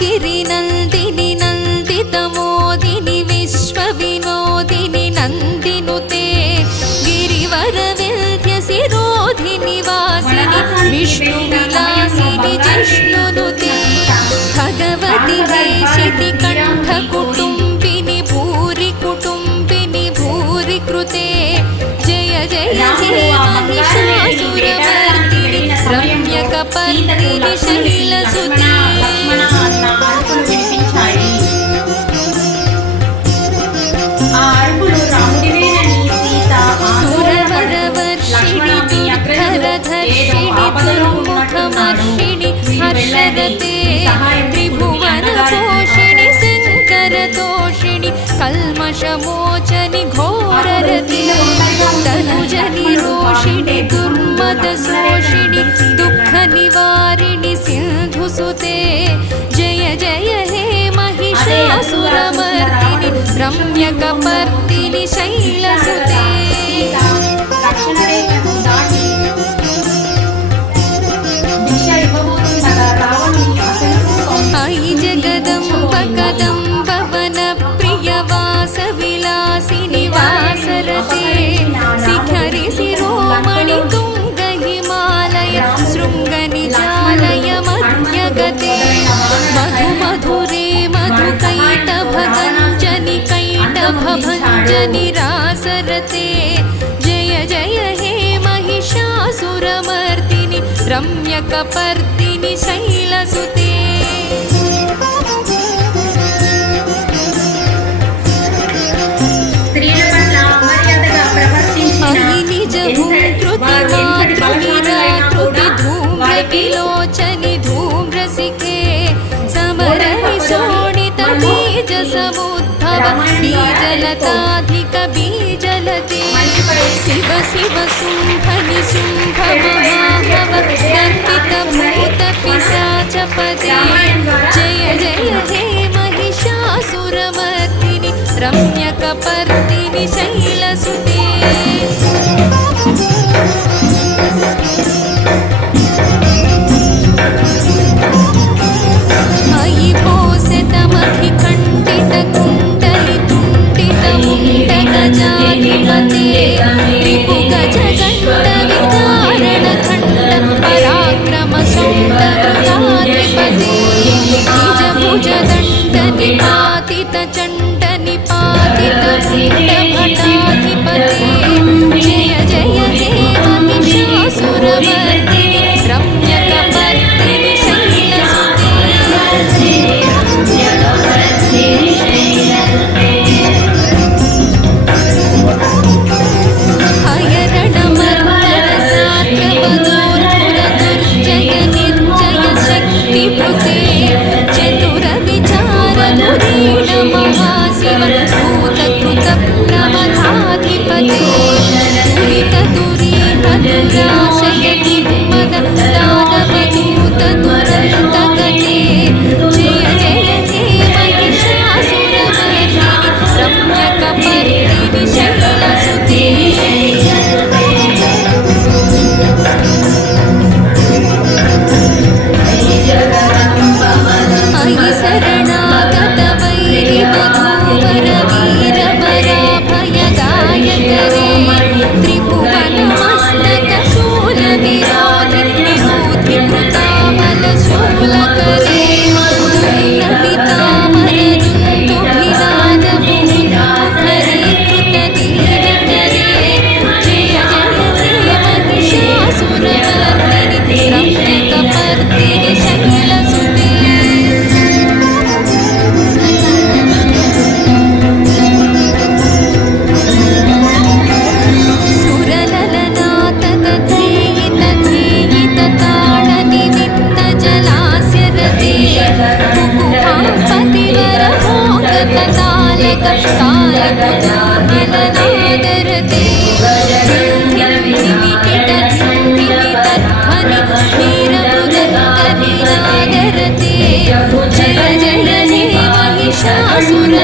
गिरिनन्दिनि नन्दितमोदिनि विश्वविनोदिनि नन्दिनुते गिरिवरविन्ध्यसिरोधिनि वासिनि विष्णुविलासिनि जिष्णुनुते भगवति हेशिति कण्ठकुटुम्बिनि भूरि कुटुम्बिनि भूरि कृते जय जय हे महिषासुरमर्दिनि रम्यकपर्दिनि शैलसुते सुरवरवर्षिणि दुर्धरधर्षिणि दुर्मुखमर्षिणि हर्षरते त्रिभुवनपोषिणि शङ्करतोषिणि कल्मषमोचनि घोररते तनुजनिरोषिणि दुर्मदशोषिणि दुःखनिवारिणि सिन्धुसुते जय जय हे महिषासुरमर्दिनि रम्यकपर्दिनि शैलसुते अयि जगदम्ब कदम्ब वनप्रियवासविलासिनि वासरते शिखरि शिरोमणि तुङ्ग हिमालय शृङ्गनिजालय मध्यगते मधुमधुरे मधुकैटभगञ्जनि कैटभभञ्जनि रासरते जय जय हे महिषासुरमर्दिनि रम्यकपर्दिनि शैलसुते विलोचनि धूम्रसिखे समरनि शोणित बीज समुद्भव बीजलताधिक बीजलते शिव शिव शुम्भनि शुम्भ महाभव नर्तित भूत पिशाचपते जय जय हे महिषासुरमर्दिनि रम्यकपर्दिनि शैलसुते अयि पोषितमखिखण्डितकुण्डलितुण्डितमुण्डगजाधिपते रिपुगजगण्डविदारणखण्ड पराक्रमशौण्डमृगाधिपते निजभुजदण्डनिपातितचण्डनिपातितमुण्डभटाधिपते जय जय हे महिषासुरमर्दिनि रम्यकपर्दिनि शैलसुते हयरणमर्दनसात्रवदोर्पुरदुर्जय निर्जय शक्तिभृते चतुरविचारधुरीण महाशिव भूतकृतप्रमथाधिपते दुरितदुरीहदुराशय दिग्मद दानवदूतदुरन्तगते जय जय हे महिषासुरमर्दिनि रम्यकपर्दिनि शैलसुते अयि शरणागत वैरिवधूवर वीरवराभयदायकरे त्रिभुवनमस्तकशूलविरोधि निरोधिकृतामलशूलकरे दुर्लभितामरदुन्दुभिराजभूमुखरीकृतदीनकरे जय जय हे महिषासुरमर्दिनि रम्यकपर्दिनि शैलसुते सुरललनाततधेयितधेयितताडनिमित्तजलास्यरते कुकुभापतिवरभोगतालकतालकुतूहलनादरते धिम्धिमिकिटधिम्धिमितध्वनि वीरमृदङ्गनिरादरते जय जय हे महिषासुर